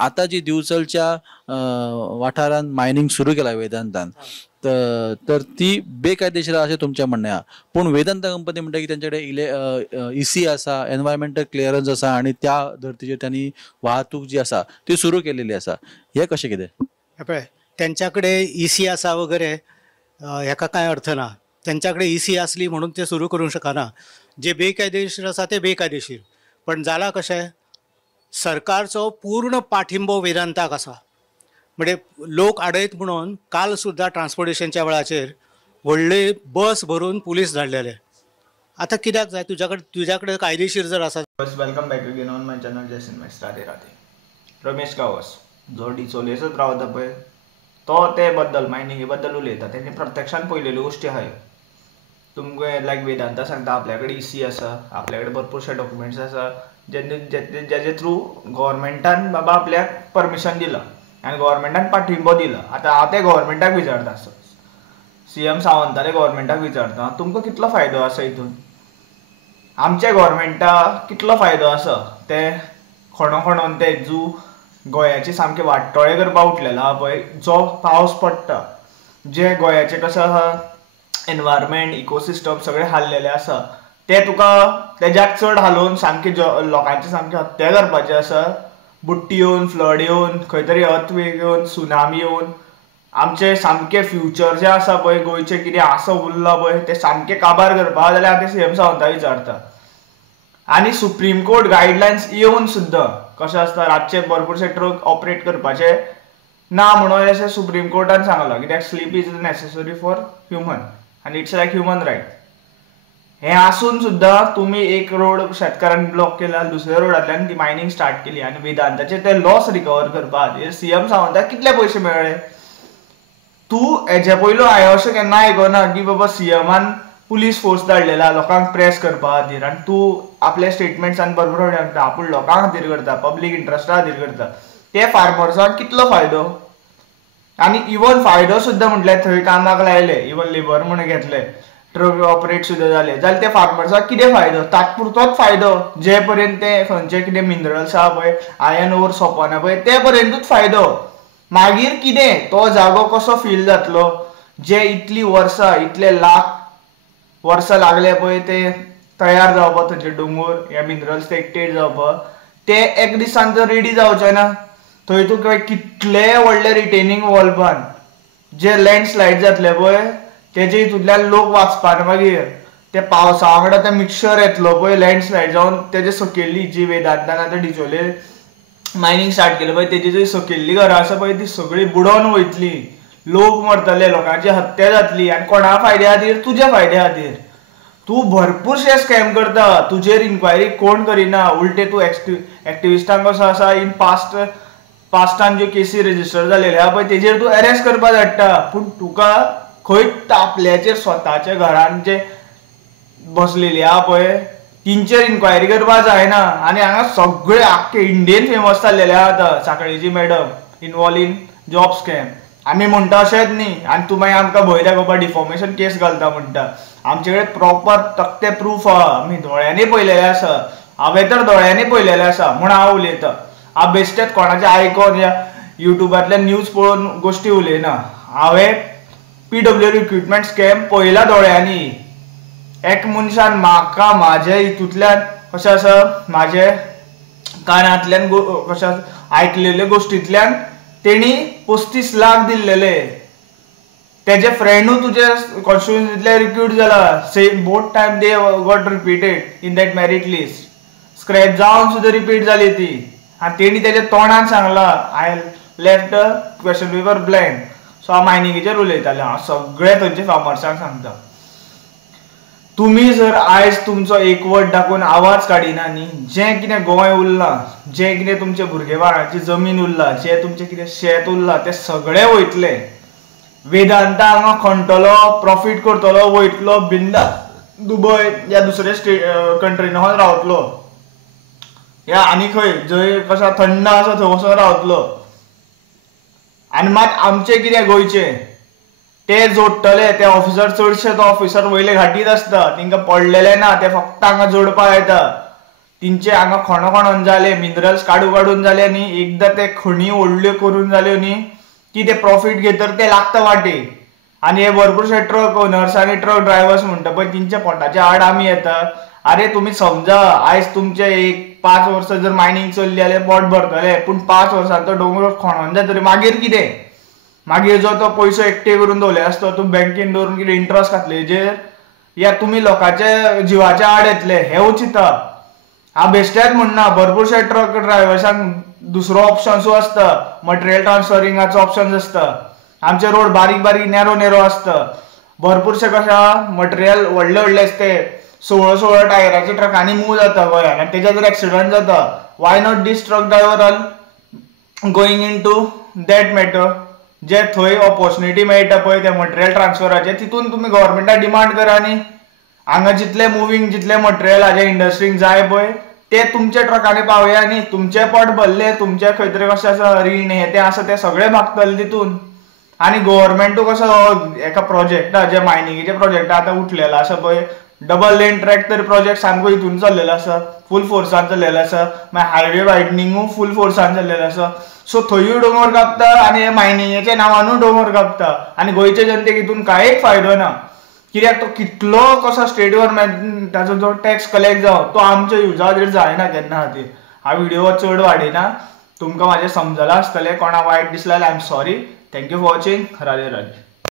आता जी दिवचलच्या वाठारांत मायनिंग सुरू केला वेदांतान, तर ती बेकायदेशीर असे तुमच्या म्हणणें आहा. पूण वेदांता कंपनी म्हणटा की तेंच्याकडे EC आसा, एनवायरमेंटल क्लियरन्स आसा आनी त्या धर्तीचेर त्यांनी वाहतूक जी आसा ती सुरू केलेली आसा. हे कशें कितें? पळय, त्यांच्याकडे EC आसा वगैरे हेका कांय अर्थ ना. त्यांच्याकडे EC असली म्हणून ते सुरू करूंक शकना. जे बेकायदेशीर आसा ते बेकायदेशीर. पण जाला कशें, सरकारचो पूर्ण पाठिंबो वेदांताक आसा. म्हणजे लोक आडयत म्हणून काल सुद्धा ट्रान्सपोर्टेशनच्या वेळाचेर व्हडले बस भरून पुलीस धाडलेले. आता कित्याक जाय, तुझ्याकडे कायदेशीर जर आसा. Welcome back again on my channel जय सिन्मॅक्स. राधे राधे. रमेश गावस जो डिचोलेसच रावता पळय तो ते बद्दल मायनिंगे बद्दल उलयता. तेणी प्रत्यक्षान पळयलेल्यो गोश्टी आहाय. तुमकां लायक वेदांता सांगता आपल्या कडेन EC आसा, आपल्या कडेन भरपूरशे डॉक्युमेंट्स आसा जेजे थ्रू गव्हर्मेंटान बाबा आपल्याक परमिशन दिलां आनी गव्हर्मेंटान पाठिंबो दिला. आतां हांव ते गव्हर्मेंटाक विचारता, CM सावंताले गव्हर्मेंटाक विचारता, तुमकां कितलो फायदो आसा हितून? आमच्या गव्हर्मेंटाक कितलो फायदो आसा? ते खणोन ते जू गोंयाचे सामके वाडटोळे करपा उठलेलो आहा पळय, जो पावस पडटा, जे गोंयाचे कशें आसा एनवायरमेंट इकोसिस्टम सगळे हाल्लेले आसा, ते तुका तेज्याक चड हालोवन सामके लोकांचे सामके हत्या करपाचे आसा. बुट्टी येवन, फ्लड येवन, खंय तरी अर्थक्वेक येवन, सुनामी येवन आमचे सामके फ्युचर जे आसा पळय गोंयचे कितें आसा उरलां पळय ते सामके काबार करपा जाल्यार हांव ते CM सावंताक विचारता. आनी सुप्रीम कोर्ट गायडलायन्स येवन सुद्दां कशें आसता रातचे भरपूरशे ट्रक ऑपरेट करपाचे ना म्हणून अशें सुप्रीम कोर्टान सांगलां, कित्याक sleep is necessary for human आनी इट्स लायक ह्युमन रायट. हें आसून सुद्दां तुमी एक रोड शेतकारांनी ब्लॉक केला, दुसऱ्या रोडांतल्यान ती मायनिंग स्टार्ट केली आनी वेदांताचे ते लॉस रिकवर करपा खातीर CM सावंताक कितले पयशे मेळ्ळे? तूं हेजे पयलू हांवें अशें केन्ना आयकोना की बाबा CMान पुलीस फोर्स धाडलेला लोकांक प्रेस करपा खातीर आनी तूं आपले स्टेटमेंट्सान बरोबर करता, आपूण लोकां खातीर करता, पब्लीक इंट्रस्टा खातीर करता. ते फार्मर्सांक कितलो फायदो? आनी इवन फायदो सुद्दां म्हटल्यार थंय कामाक लायले, इवन लेबर म्हणून घेतले, ट्रक ऑपरेट सुद्दां जाले, जाल्यार ते फार्मर्साक कितें फायदो? तात्पुरतोच फायदो. जे पर्यंत ते खंयचे कितें मिनरल्स आहा पळय, आयर्न ओर सोंपना पळय, ते पर्यंतूच फायदो. मागीर कितें? तो जागो कसो फील जातलो? जे इतली वर्सां, इतले लाख वर्सां लागले पळय ते तयार जावपाक, थंयचे दोंगर ह्या मिनरल्स ते एक्टेट जावपाक, ते एक दिसान तर रेडी जावचे ना. थंय तुका कितले व्हडले रिटेनिंग वॉल बांद, जे लँडस्लायड जातले पळय तेजे हितूंतल्यान लोक वाचपाना. मागीर ते पावसा वांगडा ते मिक्सचर येतलो पळय लँडस्लायड जावन तेजे सकयल्ली जी वेदांतान आतां डिचोले मायनिंग स्टार्ट केलें पळय तेजी जी सकयल्ली घरां आसा पळय ती सगळी बुडोवन वयतली, लोक मरतले, लोकांची हत्या जातली. आनी कोणा फायद्या खातीर? तुज्या फायद्या खातीर. तूं भरपूरशे स्कॅम करता, तुजेर इन्क्वायरी कोण करिना, उलटे तूं एक्टिविस्टांक कसो आसा इन पास्टान ज्यो केसी रजिस्टर जालेल्यो आहा पळय तेजेर तूं अरेस्ट करपा धाडटा. पूण तुका खंय आपल्याचेर स्वताच्या घरान जे बसलेली आहा पळय तिंचेर इन्क्वायरी करपा जायना. आनी हांगा सगळे आख्खे इंडियेन फेमस जाल्लेले आहा आतां सांकळेची madam involve in job scam. आमी म्हणटा अशेंच न्ही, आनी तूं मागीर आमकां भंय दाखोवपा डिफॉमेशन केस घालता म्हणटा. आमचे कडेन प्रॉपर तक्ते प्रूफ आहा, आमी दोळ्यांनी पळयलेले आसा, हांवें तर दोळ्यांनी पळयलेले आसा म्हूण हांव उलयतां. हांव बेश्टेच कोणाचें आयकोन या युट्यूबांतल्यान न्यूज पळोवन गोश्टी उलयना. हांवें PW रिक्रुटमेंट स्कॅम पळयला दोळ्यांनी. एक मनशान म्हाका म्हाजे हितूंतल्यान कशें आसा म्हाजे कानांतल्यान कशें आयकलेल्यो गोश्टींतल्यान तेणी 35 लाख दिल्लेले. तेजे फ्रेंडूय तुजे कॉन्स्टिट्युएन्सींतले रिक्रूट जाला. Same both time they got repeated in that merit list. Scratch जावन सुद्दां रिपीट जाली ती. आनी तेणी तेज्या तोंडान सांगलां I left question paper blank. So हांव मायनिंगेचेर उलयतालें. हांव सगळे थंयचे फार्मर्सांक सांगता, तुमी जर आयज तुमचो एकवट दाखोवन आवाज काडिना न्ही, जें कितें गोंय उरलां, जें कितें तुमचे भुरगे बाळांची जमीन उरला, जें तुमचें कितें शेत उरलां तें सगळें वयतलें. वेदांता हांगा खणटलो, प्रॉफीट करतलो, वयतलो बिंदास दुबय या दुसऱ्या कंट्रीन वचून रावतलो, या आनी खंय जंय कशें थंड आसा थंय वचून रावतलो. आनी मात आमचें कितें गोंयचें ते जोडटले. ते ऑफिसर चडशे तो ऑफिसर वयले घाटीत आसता, तांकां पडलेले ना, ते फक्त हांगा जोडपा येता. तिंचे हांगा खणोन जाले, मिनरल्स काडून जाले आनी एकदां ते खणी व्हडल्यो करून जाल्यो न्ही की ते प्रॉफिट घेतर ते लागता वाटे. आनी हे भरपूरशे ट्रक ओनर्स आनी ट्रक ड्रायव्हर्स म्हणटा पळय तिंच्या पोटाच्या आड आमी येता. अरे तुम्ही समजा आयज तुमचे एक 5 वर्सां जर मायनिंग चल्ली जाल्यार पोट भरतले, पूण 5 वर्सांचो डोंगर खणोन जातरी मागीर कितें? मागीर जो तो पयसो एकटे करून दवरले आसता तूं बँकेन दवरून कितें इंट्रस्ट घातले हेजेर, या तुमी लोकांच्या जिवाच्या आड येतले हें चिंता. हांव बेश्टेच म्हणना, भरपूरशे ट्रक ड्रायव्हर्सांक दुसरो ऑप्शन्सूय आसता, मटेरियल ट्रान्सफरिंगाचो ऑप्शन्स आसता. आमचे रोड बारीक बारीक नेरो आसता. भरपूरशे कशें मटेरियल व्हडले आसते 16 टायराचे ट्रकांनी मूव जाता गोंयांत आनी तेच्या जर एक्सिडंट जाता, why not this truck driver are going in to that matter. जे थंय ऑपॉर्च्युनिटी मेळटा पळय त्या मटेरियल ट्रान्सफराचे, तितून तुमी गव्हर्मेंटाक डिमांड करा आनी हांगा जितले मुवींग जितले मटेरियल हाजे इंडस्ट्रीक जाय पळय ते तुमच्या ट्रकांनी पावया न्ही. तुमचे पोट भरले, तुमचे खंय तरी कशें आसा रीण हे ते आसा ते सगळे भागतले तितून. आनी गव्हर्मेंटू कसो एका प्रोजेक्टा जे मायनिंगेचे प्रोजेक्ट आतां उठलेलो आसा पळय, डबल लेन ट्रॅक तरी प्रोजेक्ट सामको हितून चल्लेलो आसा, फूल फोर्सान चल्लेलो आसा. मागीर हायवे वायडनिंगूय फूल फोर्सान चल्लेलो आसा. सो थंयूय दोंगर कापता आनी हे मायनिंगेच्या नांवानूय दोंगर कापता आनी गोंयचे जनतेक हितून कांयच फायदो ना. कित्याक तो कितलो कसो स्टेट गव्हर्मेंटाचो जो टॅक्स कलेक्ट जावं तो आमच्या युजा खातीर जायना केन्ना खातीर. हांव व्हिडिओ चड वाडयना, तुमकां म्हाजें समजलां आसतलें. कोणाक वायट दिसलें जाल्यार I am sorry. Thank you for watching. Radhe Radhe.